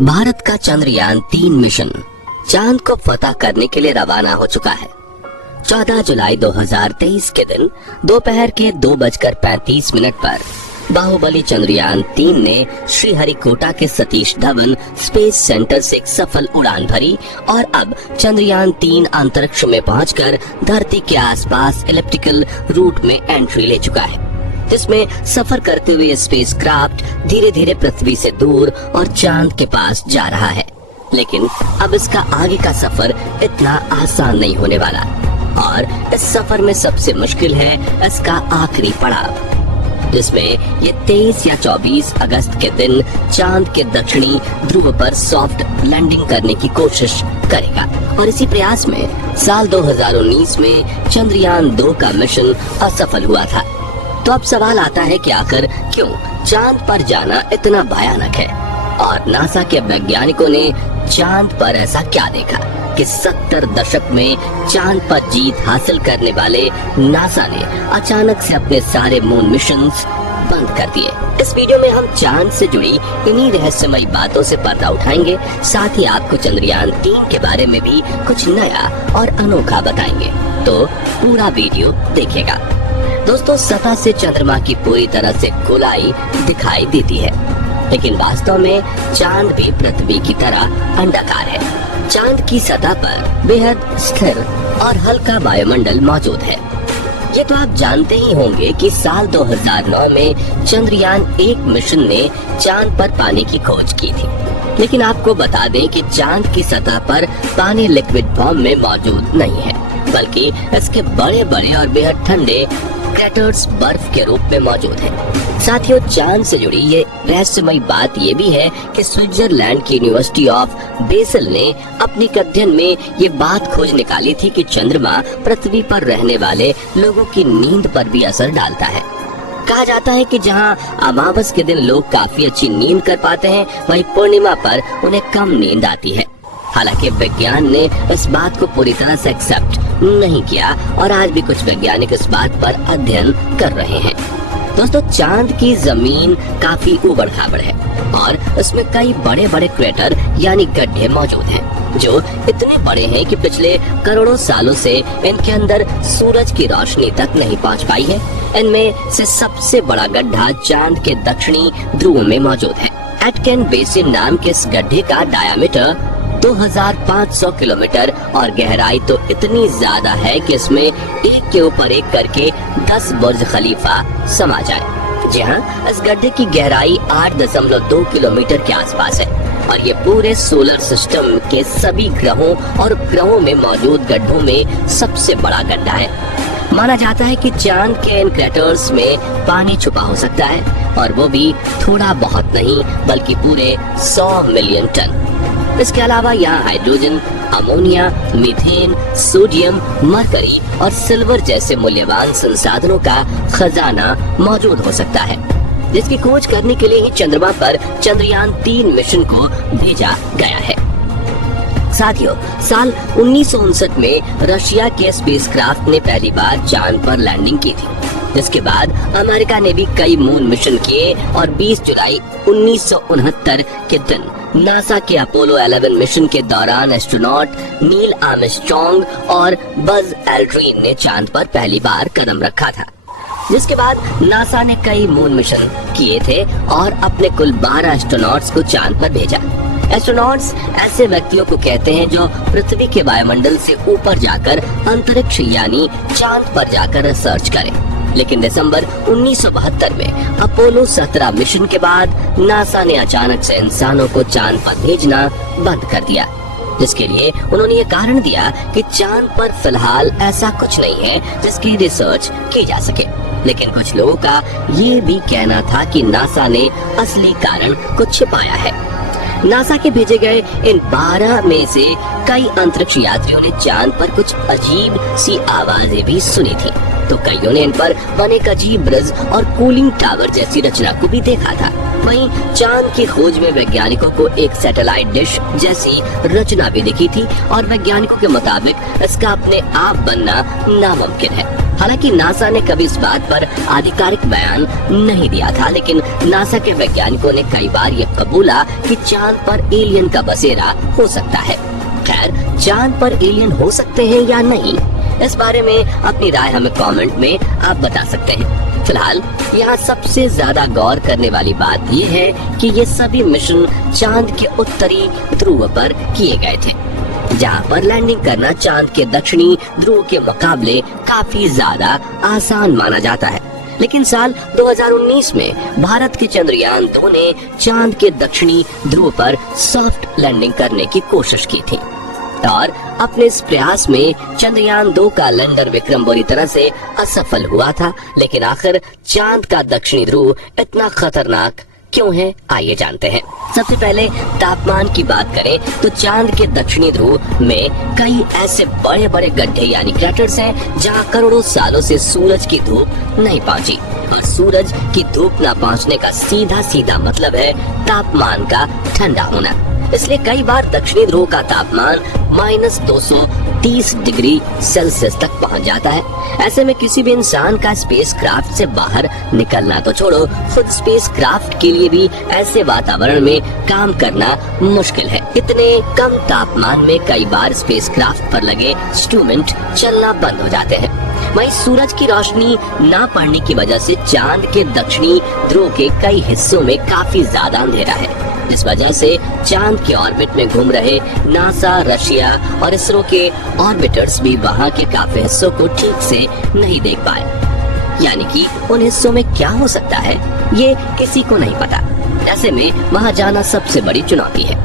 भारत का चंद्रयान-3 मिशन चांद को फतह करने के लिए रवाना हो चुका है। 14 जुलाई 2023 के दिन दोपहर के 2:35 पर बाहुबली चंद्रयान-3 ने श्रीहरिकोटा के सतीश धवन स्पेस सेंटर से एक सफल उड़ान भरी और अब चंद्रयान-3 अंतरिक्ष में पहुंचकर धरती के आसपास इलिप्टिकल रूट में एंट्री ले चुका है, जिसमें सफर करते हुए स्पेस क्राफ्ट धीरे धीरे पृथ्वी से दूर और चांद के पास जा रहा है। लेकिन अब इसका आगे का सफर इतना आसान नहीं होने वाला और इस सफर में सबसे मुश्किल है इसका आखिरी पड़ाव, जिसमें ये 23 या 24 अगस्त के दिन चांद के दक्षिणी ध्रुव पर सॉफ्ट लैंडिंग करने की कोशिश करेगा। और इसी प्रयास में साल 2019 में चंद्रयान-2 का मिशन असफल हुआ था। तो अब सवाल आता है कि आखिर क्यों चांद पर जाना इतना भयानक है और नासा के वैज्ञानिकों ने चांद पर ऐसा क्या देखा कि 70 दशक में चांद पर जीत हासिल करने वाले नासा ने अचानक से अपने सारे मून मिशंस बंद कर दिए। इस वीडियो में हम चांद से जुड़ी इन्हीं रहस्यमयी बातों से पर्दा उठाएंगे, साथ ही आपको चंद्रयान-3 के बारे में भी कुछ नया और अनोखा बताएंगे। तो पूरा वीडियो देखिएगा। दोस्तों, सतह से चंद्रमा की पूरी तरह से गोलाई दिखाई देती है, लेकिन वास्तव में चांद भी पृथ्वी की तरह अंडाकार है। चांद की सतह पर बेहद स्थिर और हल्का वायुमंडल मौजूद है। ये तो आप जानते ही होंगे कि साल 2009 में चंद्रयान-1 मिशन ने चांद पर पानी की खोज की थी, लेकिन आपको बता दें कि चांद की सतह पर पानी लिक्विड फॉर्म में मौजूद नहीं है, बल्कि इसके बड़े बड़े और बेहद ठंडे क्रेटर्स बर्फ के रूप में मौजूद है। साथियों, चांद से जुड़ी ये रहस्यमयी बात ये भी है कि स्विट्जरलैंड की यूनिवर्सिटी ऑफ बेसल ने अपने अध्ययन में ये बात खोज निकाली थी कि चंद्रमा पृथ्वी पर रहने वाले लोगों की नींद पर भी असर डालता है। कहा जाता है कि जहां अमावस के दिन लोग काफी अच्छी नींद कर पाते हैं, वहीं पूर्णिमा पर उन्हें कम नींद आती है। हालांकि विज्ञान ने इस बात को पूरी तरह से एक्सेप्ट नहीं किया और आज भी कुछ वैज्ञानिक इस बात पर अध्ययन कर रहे हैं। दोस्तों, चांद की जमीन काफी उबड़-खाबड़ है और उसमें कई बड़े बड़े क्रेटर यानी गड्ढे मौजूद हैं, जो इतने बड़े हैं कि पिछले करोड़ों सालों से इनके अंदर सूरज की रोशनी तक नहीं पहुंच पाई है। इनमें से सबसे बड़ा गड्ढा चांद के दक्षिणी ध्रुव में मौजूद है। एटकेन बेसिन नाम के इस गड्ढे का डायामीटर 2500 किलोमीटर और गहराई तो इतनी ज्यादा है कि इसमें एक के ऊपर एक करके 10 बुर्ज खलीफा समा जाए। जी हाँ, इस गड्ढे की गहराई 8.2 किलोमीटर के आसपास है और ये पूरे सोलर सिस्टम के सभी ग्रहों और ग्रहों में मौजूद गड्ढों में सबसे बड़ा गड्ढा है। माना जाता है कि चांद के इन क्रेटर्स में पानी छुपा हो सकता है और वो भी थोड़ा बहुत नहीं बल्कि पूरे 100 मिलियन टन। इसके अलावा यहाँ hydrogen, ammonia, methane, sodium, mercury और सिल्वर जैसे मूल्यवान संसाधनों का खजाना मौजूद हो सकता है, जिसकी खोज करने के लिए ही चंद्रमा पर चंद्रयान-3 मिशन को भेजा गया है। साथियों, साल 1959 में रशिया के स्पेसक्राफ्ट ने पहली बार चांद पर लैंडिंग की थी, जिसके बाद अमेरिका ने भी कई मून मिशन किए और 20 जुलाई 1969 के दिन नासा के अपोलो 11 मिशन के दौरान एस्ट्रोनॉट नील आर्मस्ट्रॉन्ग और बज एल्ड्रिन ने चांद पर पहली बार कदम रखा था। जिसके बाद नासा ने कई मून मिशन किए थे और अपने कुल 12 एस्ट्रोनॉट्स को चांद पर भेजा। एस्ट्रोनॉट्स ऐसे व्यक्तियों को कहते हैं जो पृथ्वी के वायुमंडल से ऊपर जाकर अंतरिक्ष यानी चांद पर जाकर रिसर्च करें। लेकिन दिसंबर 1972 में अपोलो 17 मिशन के बाद नासा ने अचानक से इंसानों को चांद पर भेजना बंद कर दिया, जिसके लिए उन्होंने ये कारण दिया कि चांद पर फिलहाल ऐसा कुछ नहीं है जिसकी रिसर्च की जा सके। लेकिन कुछ लोगों का ये भी कहना था कि नासा ने असली कारण को छिपाया है। नासा के भेजे गए इन 12 में से कई अंतरिक्ष यात्रियों ने चांद पर कुछ अजीब सी आवाजें भी सुनी थी, तो कईयों ने इन पर बने एक अजीब ब्रिज और कूलिंग टावर जैसी रचना को भी देखा था। वहीं चांद की खोज में वैज्ञानिकों को एक सैटेलाइट डिश जैसी रचना भी दिखी थी और वैज्ञानिकों के मुताबिक इसका अपने आप बनना नामुमकिन है। हालांकि नासा ने कभी इस बात पर आधिकारिक बयान नहीं दिया था, लेकिन नासा के वैज्ञानिकों ने कई बार ये कबूला कि चांद पर एलियन का बसेरा हो सकता है। खैर, चांद पर एलियन हो सकते हैं या नहीं, इस बारे में अपनी राय हमें कमेंट में आप बता सकते हैं। फिलहाल यहाँ सबसे ज्यादा गौर करने वाली बात ये है कि ये सभी मिशन चांद के उत्तरी ध्रुव पर किए गए थे, जहाँ पर लैंडिंग करना चांद के दक्षिणी ध्रुव के मुकाबले काफी ज्यादा आसान माना जाता है। लेकिन साल 2019 में भारत के चंद्रयान 2 ने चांद के दक्षिणी ध्रुव पर सॉफ्ट लैंडिंग करने की कोशिश की थी और अपने इस प्रयास में चंद्रयान 2 का लैंडर विक्रम बुरी तरह से असफल हुआ था। लेकिन आखिर चांद का दक्षिणी ध्रुव इतना खतरनाक क्यों है, आइए जानते हैं। सबसे पहले तापमान की बात करें तो चांद के दक्षिणी ध्रुव में कई ऐसे बड़े बड़े गड्ढे यानी क्रैटर्स हैं जहां करोड़ों सालों से सूरज की धूप नहीं पहुंची, और सूरज की धूप न पहुंचने का सीधा मतलब है तापमान का ठंडा होना। इसलिए कई बार दक्षिणी ध्रुव का तापमान -230 डिग्री सेल्सियस तक पहुंच जाता है। ऐसे में किसी भी इंसान का स्पेसक्राफ्ट से बाहर निकलना तो छोड़ो, खुद स्पेसक्राफ्ट के लिए भी ऐसे वातावरण में काम करना मुश्किल है। इतने कम तापमान में कई बार स्पेसक्राफ्ट पर लगे इंस्ट्रूमेंट चलना बंद हो जाते हैं। वहीं सूरज की रोशनी न पड़ने की वजह से चांद के दक्षिणी ध्रुव के कई हिस्सों में काफी ज्यादा अंधेरा है। इस वजह से चांद के ऑर्बिट में घूम रहे नासा, रशिया और इसरो के ऑर्बिटर्स भी वहां के काफी हिस्सों को ठीक से नहीं देख पाए। यानी कि उन हिस्सों में क्या हो सकता है ये किसी को नहीं पता। ऐसे में वहां जाना सबसे बड़ी चुनौती है।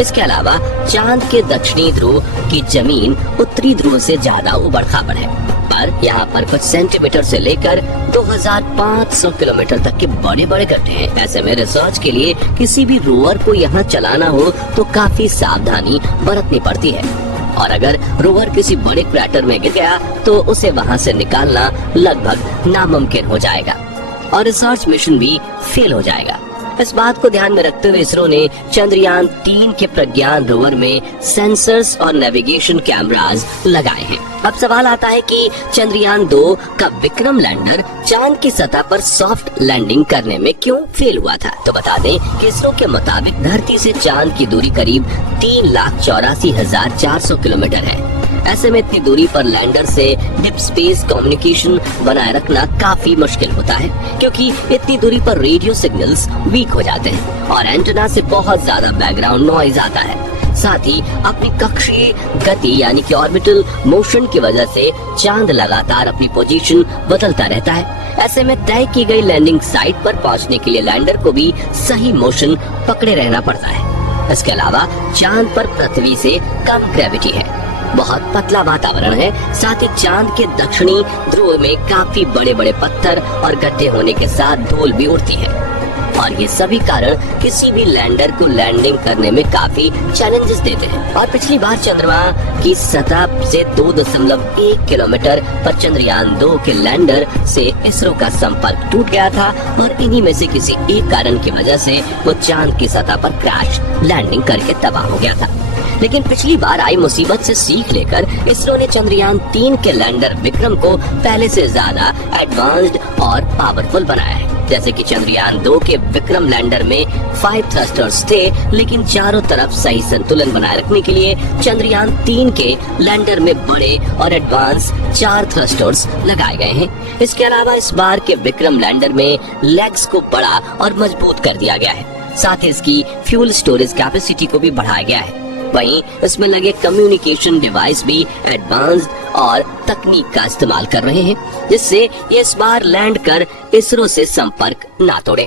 इसके अलावा चांद के दक्षिणी ध्रुव की जमीन उत्तरी ध्रुव से ज्यादा उबड़ खाबड़ है, पर यहाँ पर कुछ सेंटीमीटर से लेकर 2500 किलोमीटर तक के बड़े बड़े गड्ढे हैं। ऐसे में रिसर्च के लिए किसी भी रोवर को यहाँ चलाना हो तो काफी सावधानी बरतनी पड़ती है, और अगर रोवर किसी बड़े क्रैटर में गिर गया तो उसे वहाँ से निकालना लगभग नामुमकिन हो जाएगा और रिसर्च मिशन भी फेल हो जाएगा। इस बात को ध्यान में रखते हुए इसरो ने चंद्रयान 3 के प्रज्ञान रोवर में सेंसर्स और नेविगेशन कैमरास लगाए हैं। अब सवाल आता है कि चंद्रयान 2 का विक्रम लैंडर चांद की सतह पर सॉफ्ट लैंडिंग करने में क्यों फेल हुआ था। तो बता दें कि इसरो के मुताबिक धरती से चांद की दूरी करीब 3,84,400 किलोमीटर है। ऐसे में इतनी दूरी पर लैंडर से डीप स्पेस कम्युनिकेशन बनाए रखना काफी मुश्किल होता है, क्योंकि इतनी दूरी पर रेडियो सिग्नल्स वीक हो जाते हैं और एंटेना से बहुत ज्यादा बैकग्राउंड नॉइज आता है। साथ ही अपनी कक्षीय गति यानी कि ऑर्बिटल मोशन की वजह से चांद लगातार अपनी पोजीशन बदलता रहता है। ऐसे में तय की गई लैंडिंग साइट पर पहुंचने के लिए लैंडर को भी सही मोशन पकड़े रहना पड़ता है। इसके अलावा चांद पर पृथ्वी से कम ग्रेविटी है, बहुत पतला वातावरण है। साथ ही चांद के दक्षिणी ध्रुव में काफी बड़े बड़े पत्थर और गड्ढे होने के साथ धूल भी उड़ती है, और ये सभी कारण किसी भी लैंडर को लैंडिंग करने में काफी चैलेंजेस देते हैं। और पिछली बार चंद्रमा की सतह से 2.1 किलोमीटर पर चंद्रयान 2 के लैंडर से इसरो का संपर्क टूट गया था, और इन्हीं में से किसी एक कारण की वजह से वो चांद की सतह पर क्रैश लैंडिंग करके तबाह हो गया था। लेकिन पिछली बार आई मुसीबत से सीख लेकर इसरो ने चंद्रयान 3 के लैंडर विक्रम को पहले से ज्यादा एडवांस्ड और पावरफुल बनाया है। जैसे कि चंद्रयान 2 के विक्रम लैंडर में 5 थ्रस्टर्स थे, लेकिन चारों तरफ सही संतुलन बनाए रखने के लिए चंद्रयान 3 के लैंडर में बड़े और एडवांस 4 थ्रस्टर्स लगाए गए हैं। इसके अलावा इस बार के विक्रम लैंडर में लेग्स को बड़ा और मजबूत कर दिया गया है। साथ ही इसकी फ्यूल स्टोरेज कैपेसिटी को भी बढ़ाया गया है। वहीं इसमें लगे कम्युनिकेशन डिवाइस भी एडवांस्ड और तकनीक का इस्तेमाल कर रहे हैं, जिससे ये इस बार लैंड कर इसरो से संपर्क ना तोड़े।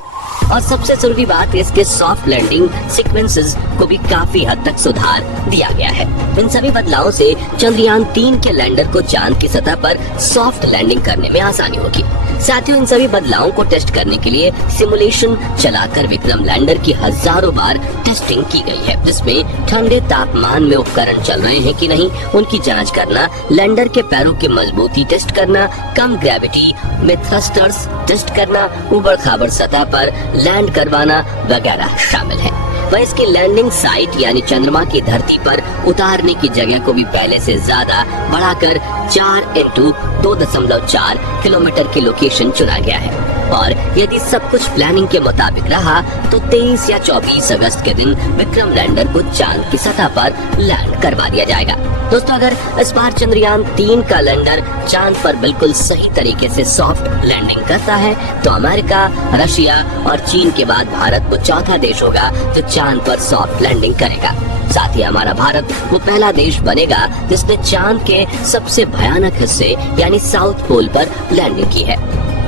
और सबसे जरूरी बात, इसके सॉफ्ट लैंडिंग सीक्वेंसेस को भी काफी हद तक सुधार दिया गया है। इन सभी बदलावों से चंद्रयान 3 के लैंडर को चांद की सतह पर सॉफ्ट लैंडिंग करने में आसानी होगी। साथ ही इन सभी बदलावों को टेस्ट करने के लिए सिमुलेशन चलाकर विक्रम लैंडर की हजारों बार टेस्टिंग की गई है, जिसमें ठंडे तापमान में उपकरण चल रहे हैं कि नहीं उनकी जांच करना, लैंडर के पैरों हथियारों की मजबूती टेस्ट करना, कम ग्रेविटी में थ्रस्टर्स टेस्ट करना, ऊबड़ खाबड़ सतह पर लैंड करवाना वगैरह शामिल है। वह इसकी लैंडिंग साइट यानी चंद्रमा की धरती पर उतारने की जगह को भी पहले से ज्यादा बढ़ाकर 4x2.4 किलोमीटर की लोकेशन चुना गया है। और यदि सब कुछ प्लानिंग के मुताबिक रहा तो 23 या 24 अगस्त के दिन विक्रम लैंडर को चांद की सतह पर लैंड करवा दिया जाएगा। दोस्तों, अगर इस बार चंद्रयान 3 का लैंडर चांद पर बिल्कुल सही तरीके से सॉफ्ट लैंडिंग करता है तो अमेरिका, रशिया और चीन के बाद भारत वो चौथा देश होगा जो चांद पर सॉफ्ट लैंडिंग करेगा। साथ ही हमारा भारत वो पहला देश बनेगा जिसने चांद के सबसे भयानक हिस्से यानी साउथ पोल पर लैंडिंग की है,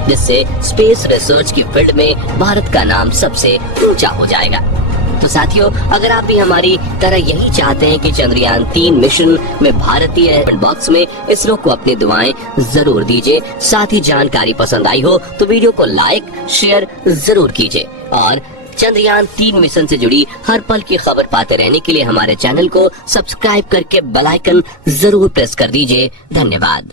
जिससे स्पेस रिसर्च की फील्ड में भारत का नाम सबसे ऊंचा हो जाएगा। तो साथियों, अगर आप भी हमारी तरह यही चाहते हैं कि चंद्रयान 3 मिशन में भारतीय बॉक्स में इसरो को अपनी दुआएं जरूर दीजिए। साथ ही जानकारी पसंद आई हो तो वीडियो को लाइक शेयर जरूर कीजिए और चंद्रयान 3 मिशन से जुड़ी हर पल की खबर पाते रहने के लिए हमारे चैनल को सब्सक्राइब करके बेल आइकन जरूर प्रेस कर दीजिए। धन्यवाद।